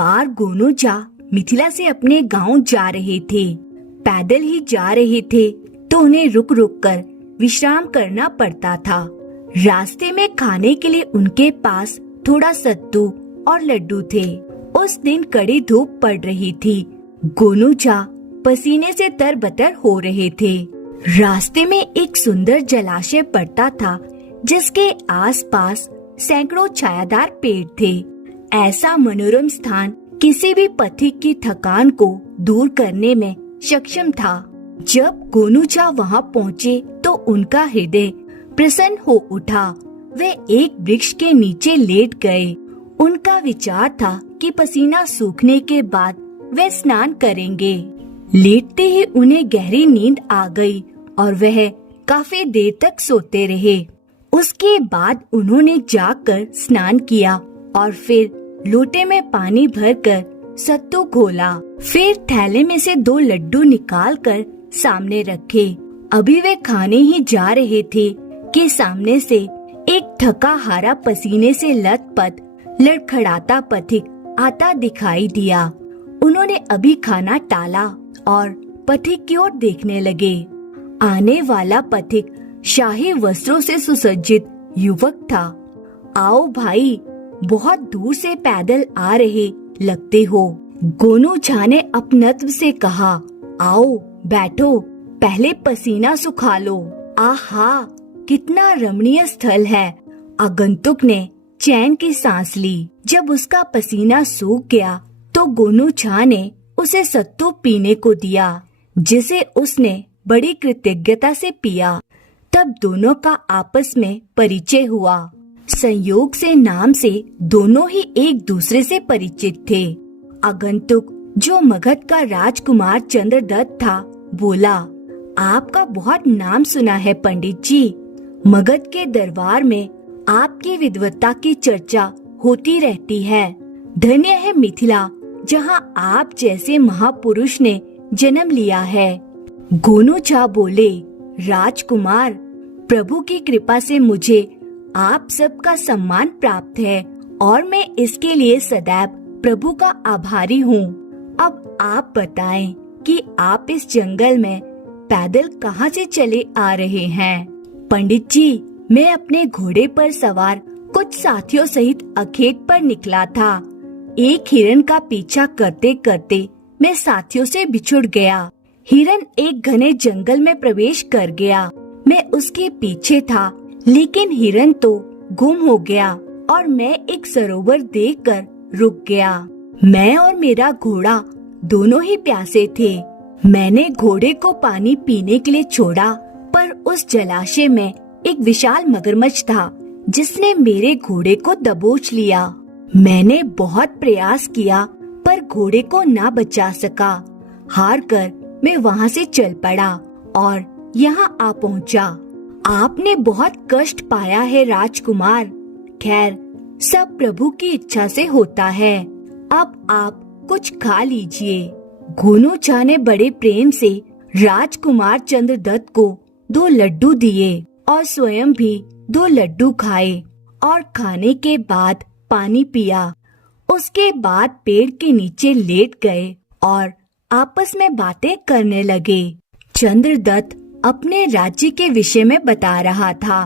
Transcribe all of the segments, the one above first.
बार गोनूचा मिथिला से अपने गांव जा रहे थे। पैदल ही जा रहे थे तो उन्हें रुक रुक कर विश्राम करना पड़ता था। रास्ते में खाने के लिए उनके पास थोड़ा सत्तू और लड्डू थे। उस दिन कड़ी धूप पड़ रही थी। गोनूचा पसीने से तरबतर हो रहे थे। रास्ते में एक सुंदर जलाशय पड़ता था जिसके आसपास सैकड़ों छायादार पेड़ थे। ऐसा मनोरम स्थान किसी भी पथिक की थकान को दूर करने में सक्षम था। जब गोनूचा वहां पहुँचे तो उनका हृदय प्रसन्न हो उठा। वे एक वृक्ष के नीचे लेट गए। उनका विचार था कि पसीना सूखने के बाद वे स्नान करेंगे। लेटते ही उन्हें गहरी नींद आ गई और वह काफी देर तक सोते रहे। उसके बाद उन्होंने जाकर स्नान किया और फिर लोटे में पानी भरकर सत्तू घोला। फिर थैले में से 2 लड्डू निकालकर सामने रखे। अभी वे खाने ही जा रहे थे कि सामने से एक थका हारा पसीने से लथपथ लड़खड़ाता पथिक आता दिखाई दिया। उन्होंने अभी खाना टाला और पथिक की ओर देखने लगे। आने वाला पथिक शाही वस्त्रों से सुसज्जित युवक था। आओ भाई, बहुत दूर से पैदल आ रहे लगते हो। गोनूचा ने अपनत्व से कहा, आओ बैठो, पहले पसीना सुखा लो। आहा, कितना रमणीय स्थल है। आगंतुक ने चैन की सांस ली। जब उसका पसीना सूख गया तो गोनूचा ने उसे सत्तू पीने को दिया, जिसे उसने बड़ी कृतज्ञता से पिया। तब दोनों का आपस में परिचय हुआ। संयोग से नाम से दोनों ही एक दूसरे से परिचित थे। आगंतुक, जो मगध का राजकुमार चंद्रदत्त था, बोला, आपका बहुत नाम सुना है पंडित जी। मगध के दरबार में आपकी विद्वता की चर्चा होती रहती है। धन्य है मिथिला, जहाँ आप जैसे महापुरुष ने जन्म लिया है। गोनूचा बोले, राजकुमार, प्रभु की कृपा से मुझे आप सबका सम्मान प्राप्त है और मैं इसके लिए सदैव प्रभु का आभारी हूँ। अब आप बताएं कि आप इस जंगल में पैदल कहाँ से चले आ रहे हैं? पंडित जी, मैं अपने घोड़े पर सवार कुछ साथियों सहित अखेत पर निकला था। एक हिरण का पीछा करते करते मैं साथियों से बिछुड़ गया। हिरण एक घने जंगल में प्रवेश कर गया। मैं उसके पीछे था, लेकिन हिरण तो गुम हो गया और मैं एक सरोवर देखकर रुक गया। मैं और मेरा घोड़ा दोनों ही प्यासे थे। मैंने घोड़े को पानी पीने के लिए छोड़ा, पर उस जलाशय में एक विशाल मगरमच्छ था जिसने मेरे घोड़े को दबोच लिया। मैंने बहुत प्रयास किया पर घोड़े को ना बचा सका। हार कर मैं वहाँ से चल पड़ा और यहाँ आ पहुँचा। आपने बहुत कष्ट पाया है राजकुमार। खैर, सब प्रभु की इच्छा से होता है। अब आप कुछ खा लीजिए। गोनूचा ने बड़े प्रेम से राजकुमार चंद्रदत्त को 2 लड्डू दिए और स्वयं भी 2 लड्डू खाए और खाने के बाद पानी पिया। उसके बाद पेड़ के नीचे लेट गए और आपस में बातें करने लगे। चंद्रदत्त अपने राज्य के विषय में बता रहा था।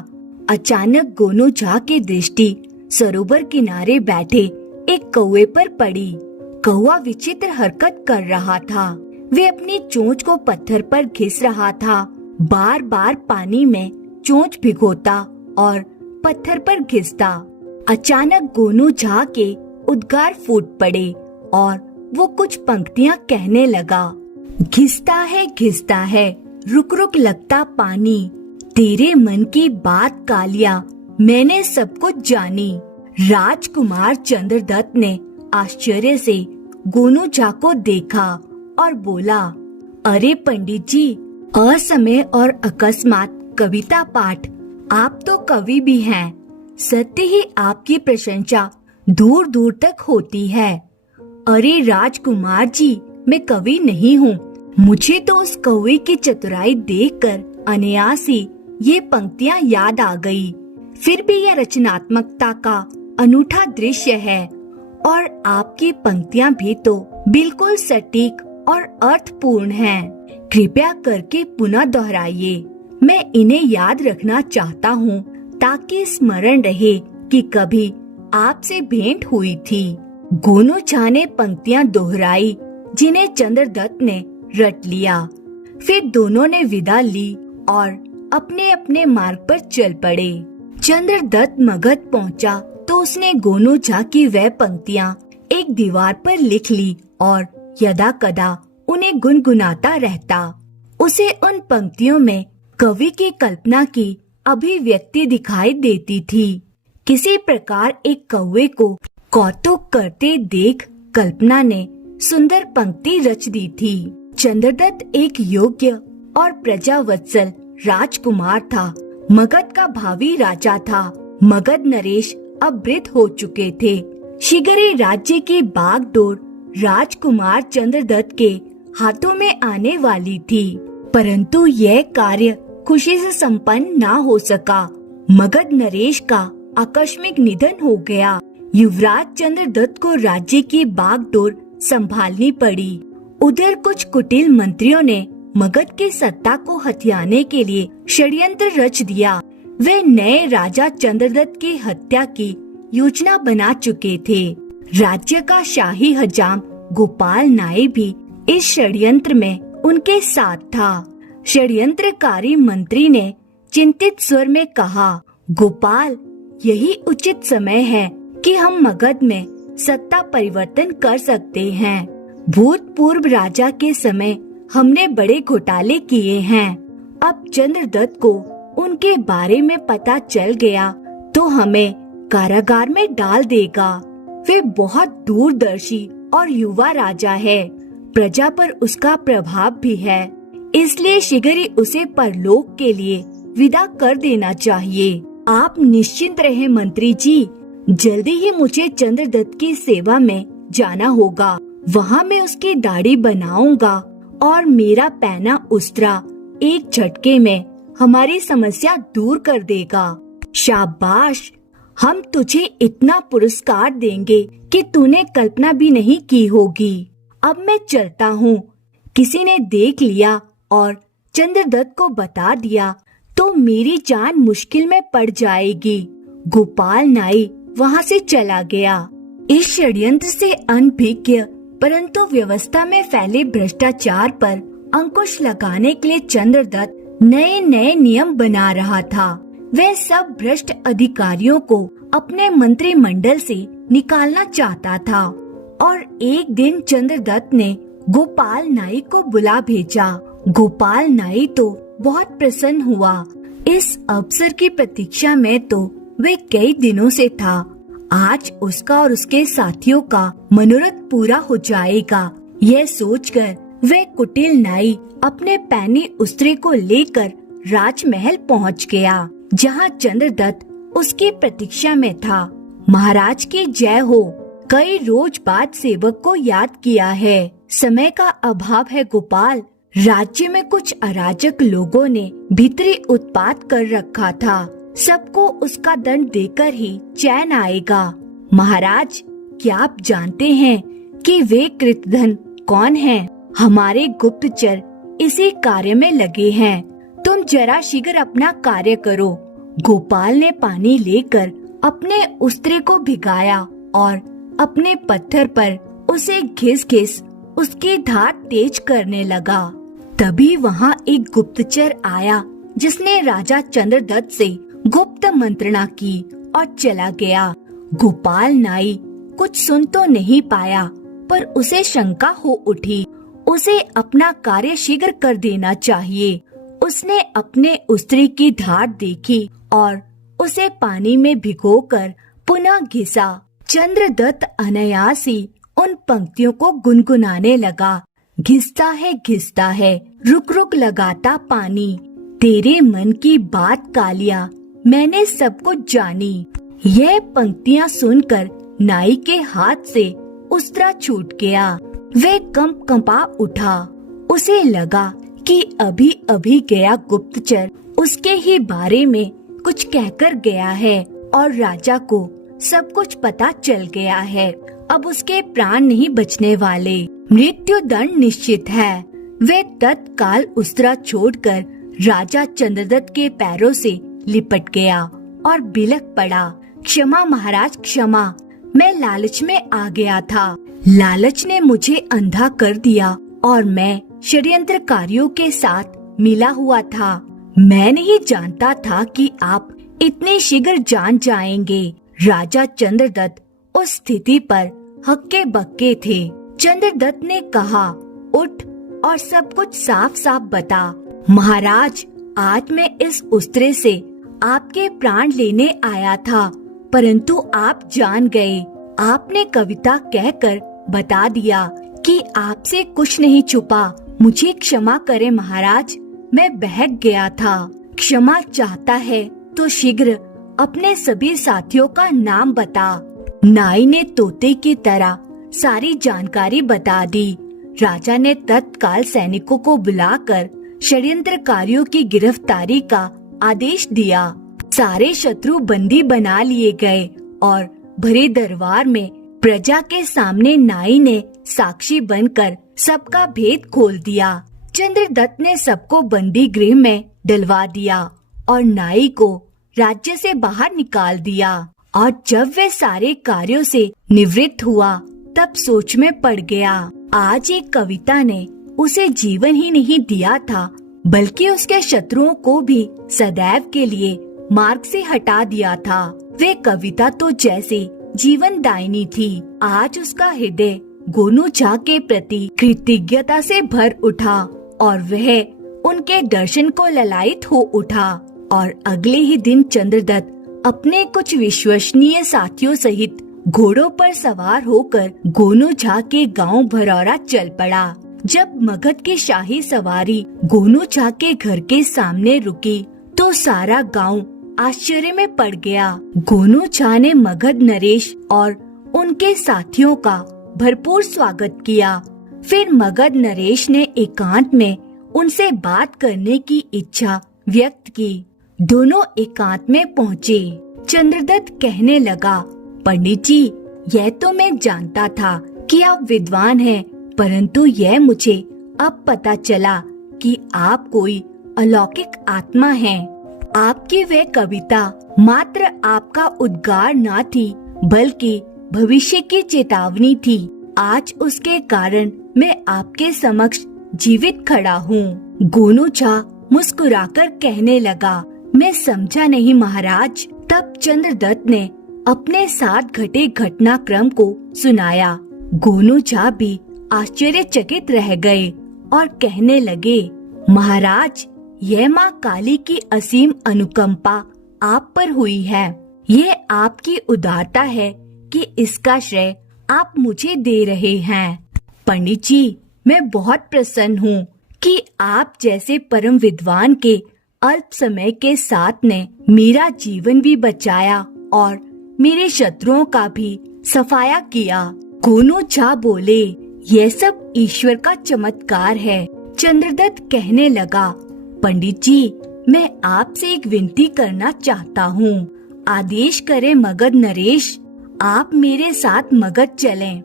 अचानक गोनूचा की दृष्टि सरोवर किनारे बैठे एक कौवे पर पड़ी। कौवा विचित्र हरकत कर रहा था। वे अपनी चोंच को पत्थर पर घिस रहा था, बार बार पानी में चोंच भिगोता और पत्थर पर घिसता। अचानक गोनूचा के उद्गार फूट पड़े और वो कुछ पंक्तियां कहने लगा। घिसता है, रुक रुक लगता पानी, तेरे मन की बात कालिया, मैंने सब कुछ जानी। राजकुमार चंद्रदत्त ने आश्चर्य से गोनूचा को देखा और बोला, अरे पंडित जी, असमय और अकस्मात कविता पाठ, आप तो कवि भी हैं। सत्य ही आपकी प्रशंसा दूर दूर तक होती है। अरे राजकुमार जी, मैं कवि नहीं हूँ। मुझे तो उस कौवे की चतुराई देखकर अनायास ही ये पंक्तियाँ याद आ गई। फिर भी यह रचनात्मकता का अनूठा दृश्य है और आपकी पंक्तियाँ भी तो बिल्कुल सटीक और अर्थपूर्ण हैं। कृपया करके पुनः दोहराइए। मैं इन्हें याद रखना चाहता हूँ ताकि स्मरण रहे कि कभी आपसे भेंट हुई थी। गोनू झा ने पंक्तियाँ दोहराई जिन्हें चंद्रदत्त ने रट लिया। फिर दोनों ने विदा ली और अपने अपने मार्ग पर चल पड़े। चंद्रदत्त मगध पहुंचा तो उसने गोनू झा की वह पंक्तियाँ एक दीवार पर लिख ली और यदा कदा उन्हें गुनगुनाता रहता। उसे उन पंक्तियों में कवि की कल्पना की अभिव्यक्ति दिखाई देती थी। किसी प्रकार एक कौवे को कौतुक करते देख कल्पना ने सुंदर पंक्ति रच दी थी। चंद्रदत्त एक योग्य और प्रजावत्सल राजकुमार था। मगध का भावी राजा था। मगध नरेश अब वृद्ध हो चुके थे। शिगरी राज्य की बागडोर राजकुमार चंद्रदत्त के हाथों में आने वाली थी, परंतु यह कार्य खुशी से संपन्न ना हो सका। मगध नरेश का आकस्मिक निधन हो गया। युवराज चंद्रदत्त को राज्य की बागडोर संभालनी पड़ी। उधर कुछ कुटिल मंत्रियों ने मगध की सत्ता को हथियाने के लिए षड्यंत्र रच दिया। वे नए राजा चंद्रदत्त की हत्या की योजना बना चुके थे। राज्य का शाही हजाम गोपाल नाई भी इस षड्यंत्र में उनके साथ था। षड्यंत्रकारी मंत्री ने चिंतित स्वर में कहा, गोपाल, यही उचित समय है कि हम मगध में सत्ता परिवर्तन कर सकते हैं। भूतपूर्व राजा के समय हमने बड़े घोटाले किए हैं। अब चंद्रदत्त को उनके बारे में पता चल गया तो हमें कारागार में डाल देगा। वे बहुत दूरदर्शी और युवा राजा है। प्रजा पर उसका प्रभाव भी है, इसलिए शीघ्र उसे परलोक के लिए विदा कर देना चाहिए। आप निश्चिंत रहे मंत्री जी, जल्दी ही मुझे चंद्रदत्त की सेवा में जाना होगा। वहाँ मैं उसकी दाढ़ी बनाऊंगा और मेरा पैना उस्तरा एक झटके में हमारी समस्या दूर कर देगा। शाबाश, हम तुझे इतना पुरस्कार देंगे कि तूने कल्पना भी नहीं की होगी। अब मैं चलता हूँ। किसी ने देख लिया और चंद्रदत्त को बता दिया तो मेरी जान मुश्किल में पड़ जाएगी। गोपाल नाई वहाँ से चला गया। इस षड्यंत्र से अनभिज्ञ परंतु व्यवस्था में फैले भ्रष्टाचार पर अंकुश लगाने के लिए चंद्रदत्त नए नए नियम बना रहा था। वह सब भ्रष्ट अधिकारियों को अपने मंत्रिमंडल से निकालना चाहता था और एक दिन चंद्रदत्त ने गोपाल नाई को बुला भेजा। गोपाल नाई तो बहुत प्रसन्न हुआ। इस अवसर की प्रतीक्षा में तो वे कई दिनों से था। आज उसका और उसके साथियों का मनोरथ पूरा हो जाएगा। यह सोचकर वे कुटिल नाई अपने पैनी उस्तरे को लेकर राजमहल पहुंच गया, जहां चंद्रदत्त उसकी प्रतीक्षा में था। महाराज की जय हो। कई रोज बाद सेवक को याद किया है। समय का अभाव है गोपाल। राज्य में कुछ अराजक लोगों ने भीतरी उत्पात कर रखा था। सबको उसका दंड देकर ही चैन आएगा। महाराज, क्या आप जानते हैं कि वे कृतधन कौन हैं? हमारे गुप्तचर इसी कार्य में लगे हैं। तुम जरा शीघ्र अपना कार्य करो। गोपाल ने पानी लेकर अपने उस्तरे को भिगाया और अपने पत्थर पर उसे घिस घिस उसकी धार तेज करने लगा। तभी वहाँ एक गुप्तचर आया जिसने राजा चंद्रदत्त से गुप्त मंत्रणा की और चला गया। गोपाल नाई कुछ सुन तो नहीं पाया, पर उसे शंका हो उठी। उसे अपना कार्य शीघ्र कर देना चाहिए। उसने अपने उस्तरे की धार देखी और उसे पानी में भिगोकर पुनः घिसा। चंद्रदत्त अनायास ही उन पंक्तियों को गुनगुनाने लगा। घिसता है, रुक रुक लगाता पानी, तेरे मन की बात कालिया, मैंने सब कुछ जानी। यह पंक्तियाँ सुनकर नाई के हाथ से उस्तरा छूट गया। वह कंपा उठा। उसे लगा कि अभी अभी गया गुप्तचर उसके ही बारे में कुछ कहकर गया है और राजा को सब कुछ पता चल गया है। अब उसके प्राण नहीं बचने वाले, मृत्यु दंड निश्चित है। वे तत्काल उस्तरा छोड़कर राजा चंद्रदत्त के पैरों से लिपट गया और बिलख पड़ा, क्षमा महाराज क्षमा, मैं लालच में आ गया था। लालच ने मुझे अंधा कर दिया और मैं षड्यंत्रकारियों के साथ मिला हुआ था। मैं नहीं जानता था कि आप इतने शीघ्र जान जाएंगे। राजा चंद्रदत्त उस स्थिति पर हक्के बक्के थे। चंद्रदत्त ने कहा, उठ और सब कुछ साफ साफ बता। महाराज, आज मैं इस उस्तरे से आपके प्राण लेने आया था, परंतु आप जान गए। आपने कविता कहकर बता दिया कि आपसे कुछ नहीं छुपा। मुझे क्षमा करें महाराज, मैं बहक गया था। क्षमा चाहता है तो शीघ्र अपने सभी साथियों का नाम बता। नाई ने तोते की तरह सारी जानकारी बता दी। राजा ने तत्काल सैनिकों को बुलाकर षड्यंत्रकारियों की गिरफ्तारी का आदेश दिया। सारे शत्रु बंदी बना लिए गए और भरे दरबार में प्रजा के सामने नाई ने साक्षी बनकर सबका भेद खोल दिया। चंद्रदत्त ने सबको बंदी गृह में डलवा दिया और नाई को राज्य से बाहर निकाल दिया। और जब वे सारे कार्यों से निवृत्त हुआ तब सोच में पड़ गया। आज एक कविता ने उसे जीवन ही नहीं दिया था, बल्कि उसके शत्रुओं को भी सदैव के लिए मार्ग से हटा दिया था। वे कविता तो जैसे जीवनदायिनी थी। आज उसका हृदय गोनू झा के प्रति कृतज्ञता से भर उठा और वह उनके दर्शन को ललायित हो उठा। और अगले ही दिन चंद्रदत्त अपने कुछ विश्वसनीय साथियों सहित घोड़ों पर सवार होकर गोनू झा के गांव भरौरा चल पड़ा। जब मगध की शाही सवारी गोनू झा के घर के सामने रुकी तो सारा गांव आश्चर्य में पड़ गया। गोनू झा ने मगध नरेश और उनके साथियों का भरपूर स्वागत किया। फिर मगध नरेश ने एकांत में उनसे बात करने की इच्छा व्यक्त की। दोनों एकांत में पहुँचे। चंद्रदत्त कहने लगा, पंडित जी, यह तो मैं जानता था कि आप विद्वान हैं, परंतु यह मुझे अब पता चला कि आप कोई अलौकिक आत्मा हैं। आपकी वह कविता मात्र आपका उद्गार न थी, बल्कि भविष्य की चेतावनी थी। आज उसके कारण मैं आपके समक्ष जीवित खड़ा हूँ। गोनू झा मुस्कुराकर कहने लगा, मैं समझा नहीं महाराज। तब चंद्रदत्त ने अपने साथ घटे घटनाक्रम को सुनाया। गोनू झा भी आश्चर्यचकित रह गए और कहने लगे, महाराज, यह माँ काली की असीम अनुकंपा आप पर हुई है। ये आपकी उदारता है कि इसका श्रेय आप मुझे दे रहे हैं। पंडित जी, मैं बहुत प्रसन्न हूँ कि आप जैसे परम विद्वान के अल्प समय के साथ ने मेरा जीवन भी बचाया और मेरे शत्रुओं का भी सफाया किया। गोनू झा बोले, यह सब ईश्वर का चमत्कार है। चंद्रदत्त कहने लगा, पंडित जी, मैं आपसे एक विनती करना चाहता हूँ। आदेश करे मगध नरेश, आप मेरे साथ मगध चलें।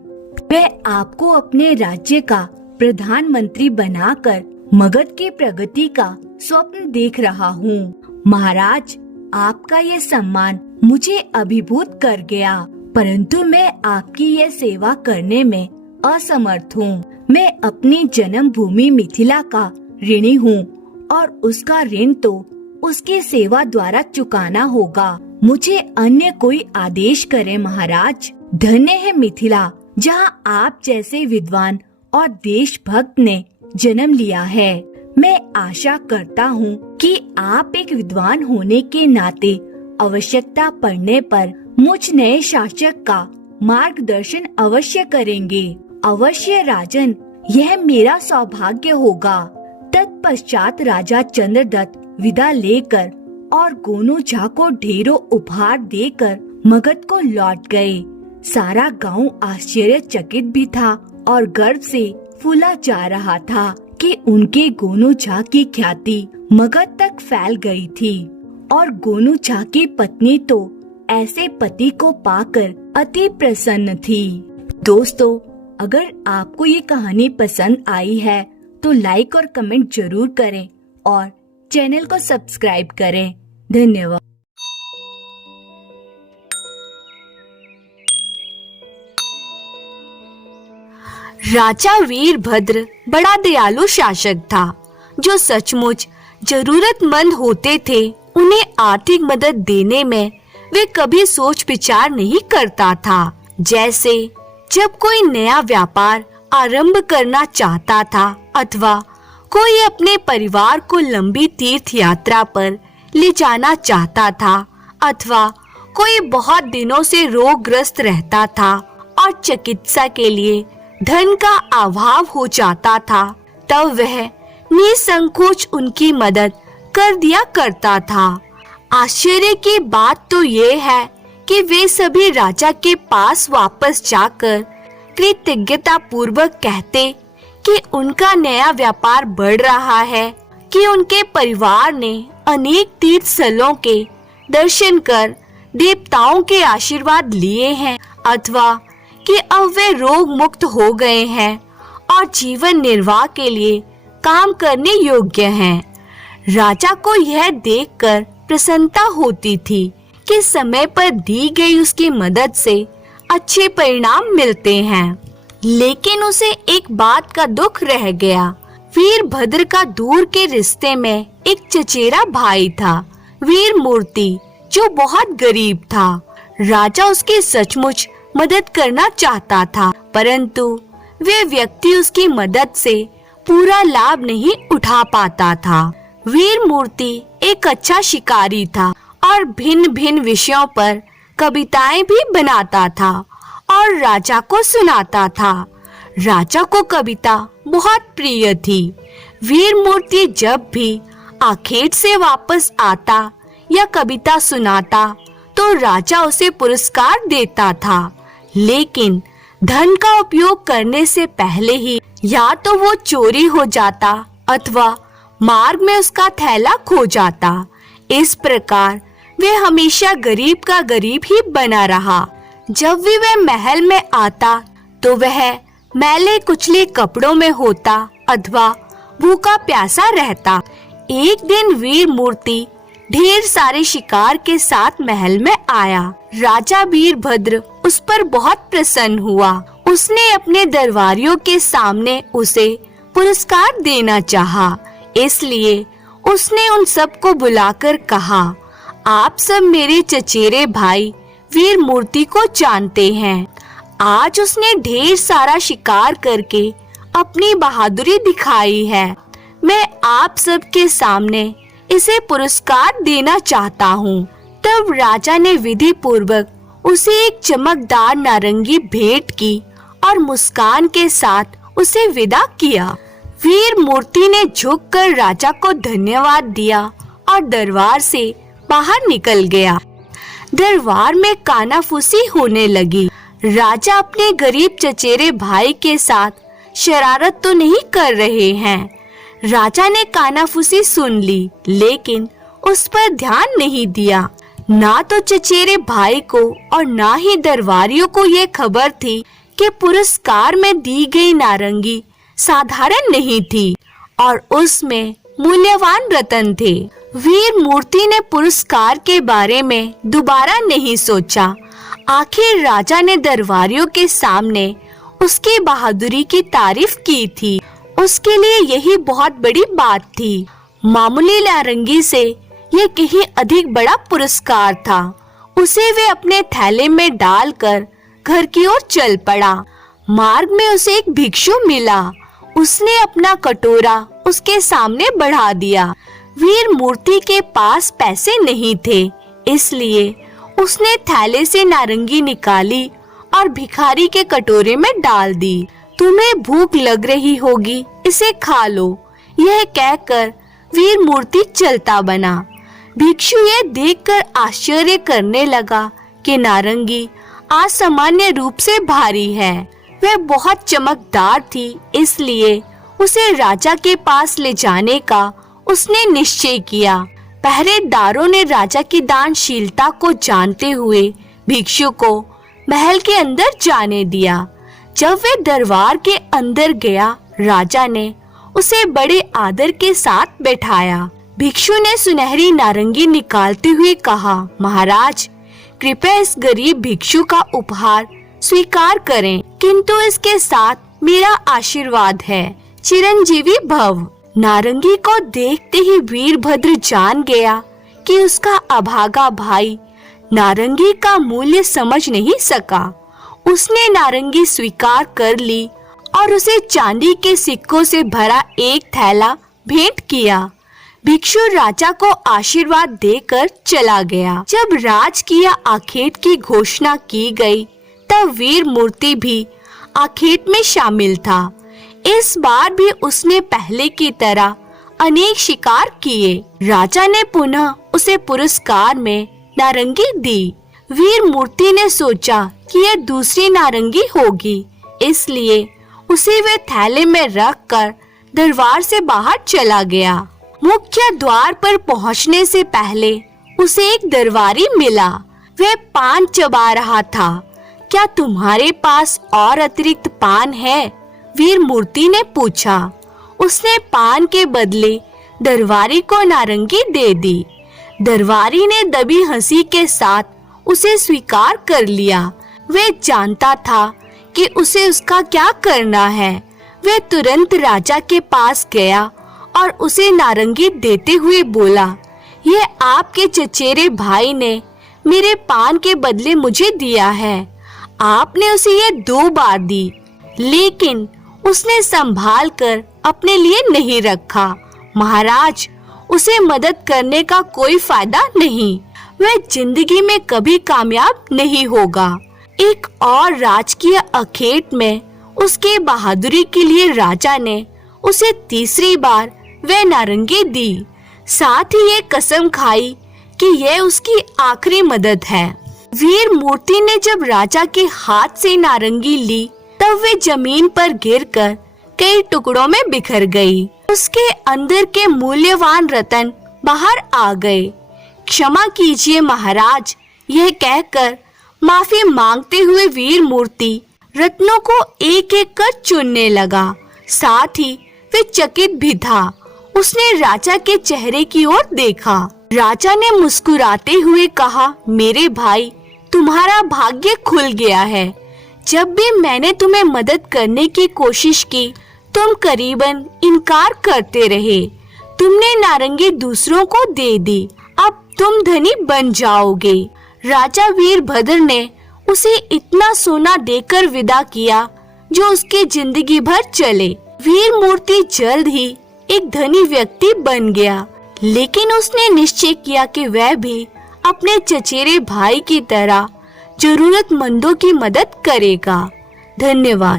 मैं आपको अपने राज्य का प्रधानमंत्री बनाकर मगध की प्रगति का स्वप्न देख रहा हूँ। महाराज, आपका ये सम्मान मुझे अभिभूत कर गया, परंतु मैं आपकी ये सेवा करने में असमर्थ हूँ। मैं अपनी जन्म भूमि मिथिला का ऋणी हूँ और उसका ऋण तो उसकी सेवा द्वारा चुकाना होगा। मुझे अन्य कोई आदेश करे महाराज। धन्य है मिथिला, जहाँ आप जैसे विद्वान और देशभक्त ने जन्म लिया है। मैं आशा करता हूँ कि आप एक विद्वान होने के नाते आवश्यकता पड़ने पर मुझ नए शासक का मार्गदर्शन अवश्य करेंगे। अवश्य राजन, यह मेरा सौभाग्य होगा। तत्पश्चात राजा चंद्रदत्त विदा लेकर और गोनू झा को ढेरों उपहार देकर मगध को लौट गए। सारा गांव आश्चर्यचकित भी था और गर्व से फूला जा रहा था कि उनके गोनू झा की ख्याति मगध तक फैल गई थी। और गोनू झा की पत्नी तो ऐसे पति को पाकर अति प्रसन्न थी। दोस्तों, अगर आपको ये कहानी पसंद आई है तो लाइक और कमेंट जरूर करें और चैनल को सब्सक्राइब करें। धन्यवाद। राजा वीरभद्र बड़ा दयालु शासक था, जो सचमुच जरूरतमंद होते थे उन्हें आर्थिक मदद देने में वे कभी सोच विचार नहीं करता था। जैसे जब कोई नया व्यापार आरंभ करना चाहता था अथवा कोई अपने परिवार को लंबी तीर्थ यात्रा पर ले जाना चाहता था अथवा कोई बहुत दिनों से रोगग्रस्त रहता था और चिकित्सा के लिए धन का अभाव हो जाता था, तब वह निसंकोच उनकी मदद कर दिया करता था। आश्चर्य की बात तो ये है कि वे सभी राजा के पास वापस जाकर कृतज्ञता पूर्वक कहते कि उनका नया व्यापार बढ़ रहा है, कि उनके परिवार ने अनेक तीर्थ स्थलों के दर्शन कर देवताओं के आशीर्वाद लिए हैं अथवा कि अब वे रोग मुक्त हो गए हैं और जीवन निर्वाह के लिए काम करने योग्य हैं। राजा को यह देखकर प्रसन्नता होती थी कि समय पर दी गई उसकी मदद से अच्छे परिणाम मिलते हैं। लेकिन उसे एक बात का दुख रह गया। वीरभद्र का दूर के रिश्ते में एक चचेरा भाई था, वीरमूर्ति, जो बहुत गरीब था। राजा उसकी सचमुच मदद करना चाहता था, परंतु वे व्यक्ति उसकी मदद से पूरा लाभ नहीं उठा पाता था। वीरमूर्ति एक अच्छा शिकारी था और भिन्न भिन्न विषयों पर कविताएं भी बनाता था और राजा को सुनाता था। राजा को कविता बहुत प्रिय थी। वीरमूर्ति जब भी आखेट से वापस आता या कविता सुनाता तो राजा उसे पुरस्कार देता था, लेकिन धन का उपयोग करने से पहले ही या तो वो चोरी हो जाता अथवा मार्ग में उसका थैला खो जाता। इस प्रकार वे हमेशा गरीब का गरीब ही बना रहा। जब भी वह महल में आता तो वह मैले कुचले कपड़ों में होता अथवा भूखा प्यासा रहता। एक दिन वीरमूर्ति ढेर सारे शिकार के साथ महल में आया। राजा वीरभद्र उस पर बहुत प्रसन्न हुआ। उसने अपने दरबारियों के सामने उसे पुरस्कार देना चाहा, इसलिए उसने उन सबको बुलाकर कहा, आप सब मेरे चचेरे भाई वीरमूर्ति को जानते हैं। आज उसने ढेर सारा शिकार करके अपनी बहादुरी दिखाई है। मैं आप सब के सामने इसे पुरस्कार देना चाहता हूँ। तब राजा ने विधि पूर्वक उसे एक चमकदार नारंगी भेंट की और मुस्कान के साथ उसे विदा किया। वीरमूर्ति ने झुककर राजा को धन्यवाद दिया और दरबार से बाहर निकल गया। दरबार में कानाफूसी होने लगी। राजा अपने गरीब चचेरे भाई के साथ शरारत तो नहीं कर रहे हैं। राजा ने कानाफूसी सुन ली, लेकिन उस पर ध्यान नहीं दिया। ना तो चचेरे भाई को और ना ही दरबारियों को ये खबर थी कि पुरस्कार में दी गई नारंगी साधारण नहीं थी और उसमें मूल्यवान रत्न थे। वीरमूर्ति ने पुरस्कार के बारे में दोबारा नहीं सोचा। आखिर राजा ने दरबारियों के सामने उसकी बहादुरी की तारीफ की थी। उसके लिए यही बहुत बड़ी बात थी। मामूली नारंगी से यह कहीं अधिक बड़ा पुरस्कार था। उसे वे अपने थैले में डालकर घर की ओर चल पड़ा। मार्ग में उसे एक भिक्षु मिला। उसने अपना कटोरा उसके सामने बढ़ा दिया। वीरमूर्ति के पास पैसे नहीं थे, इसलिए उसने थैले से नारंगी निकाली और भिखारी के कटोरे में डाल दी। तुम्हें भूख लग रही होगी, इसे खा लो, यह कहकर वीरमूर्ति चलता बना। भिक्षु यह देखकर आश्चर्य करने लगा कि नारंगी असामान्य रूप से भारी है। वह बहुत चमकदार थी, इसलिए उसे राजा के पास ले जाने का उसने निश्चय किया। पहरेदारों ने राजा की दानशीलता को जानते हुए भिक्षु को महल के अंदर जाने दिया। जब वे दरबार के अंदर गया, राजा ने उसे बड़े आदर के साथ बैठाया। भिक्षु ने सुनहरी नारंगी निकालते हुए कहा, महाराज, कृपया इस गरीब भिक्षु का उपहार स्वीकार करें, किंतु इसके साथ मेरा आशीर्वाद है, चिरंजीवी भव। नारंगी को देखते ही वीरभद्र जान गया कि उसका अभागा भाई नारंगी का मूल्य समझ नहीं सका। उसने नारंगी स्वीकार कर ली और उसे चांदी के सिक्कों से भरा एक थैला भेंट किया। भिक्षु राजा को आशीर्वाद देकर चला गया। जब राजकीय आखेट की घोषणा की गई, तब वीर मूर्ति भी आखेट में शामिल था। इस बार भी उसने पहले की तरह अनेक शिकार किए। राजा ने पुनः उसे पुरस्कार में नारंगी दी। वीर मूर्ति ने सोचा कि यह दूसरी नारंगी होगी, इसलिए उसे वे थैले में रखकर दरबार से बाहर चला गया। मुख्य द्वार पर पहुंचने से पहले उसे एक दरबारी मिला। वह पान चबा रहा था। क्या तुम्हारे पास और अतिरिक्त पान है? वीर मूर्ति ने पूछा। उसने पान के बदले दरबारी को नारंगी दे दी। दरबारी ने दबी हंसी के साथ उसे स्वीकार कर लिया। वह जानता था कि उसे उसका क्या करना है। वह तुरंत राजा के पास गया और उसे नारंगी देते हुए बोला, यह आपके चचेरे भाई ने मेरे पान के बदले मुझे दिया है। आपने उसे ये 2 बार दी, लेकिन उसने संभाल कर अपने लिए नहीं रखा। महाराज, उसे मदद करने का कोई फायदा नहीं। वह जिंदगी में कभी कामयाब नहीं होगा। एक और राजकीय आखेट में उसके बहादुरी के लिए राजा ने उसे तीसरी बार वह नारंगी दी। साथ ही ये कसम खाई कि यह उसकी आखिरी मदद है। वीर मूर्ति ने जब राजा के हाथ से नारंगी ली, तब वे जमीन पर गिरकर कई टुकड़ों में बिखर गई। उसके अंदर के मूल्यवान रत्न बाहर आ गए। क्षमा कीजिए महाराज, यह कहकर माफी मांगते हुए वीर मूर्ति रत्नों को एक एक कर चुनने लगा। साथ ही वे चकित भी था। उसने राजा के चेहरे की ओर देखा। राजा ने मुस्कुराते हुए कहा, मेरे भाई, तुम्हारा भाग्य खुल गया है। जब भी मैंने तुम्हें मदद करने की कोशिश की, तुम करीबन इनकार करते रहे। तुमने नारंगी दूसरों को दे दी। अब तुम धनी बन जाओगे। राजा वीरभद्र ने उसे इतना सोना देकर विदा किया जो उसकी जिंदगी भर चले। वीर मूर्ति जल्द ही एक धनी व्यक्ति बन गया, लेकिन उसने निश्चय किया कि वह भी अपने चचेरे भाई की तरह जरूरतमंदों की मदद करेगा। धन्यवाद।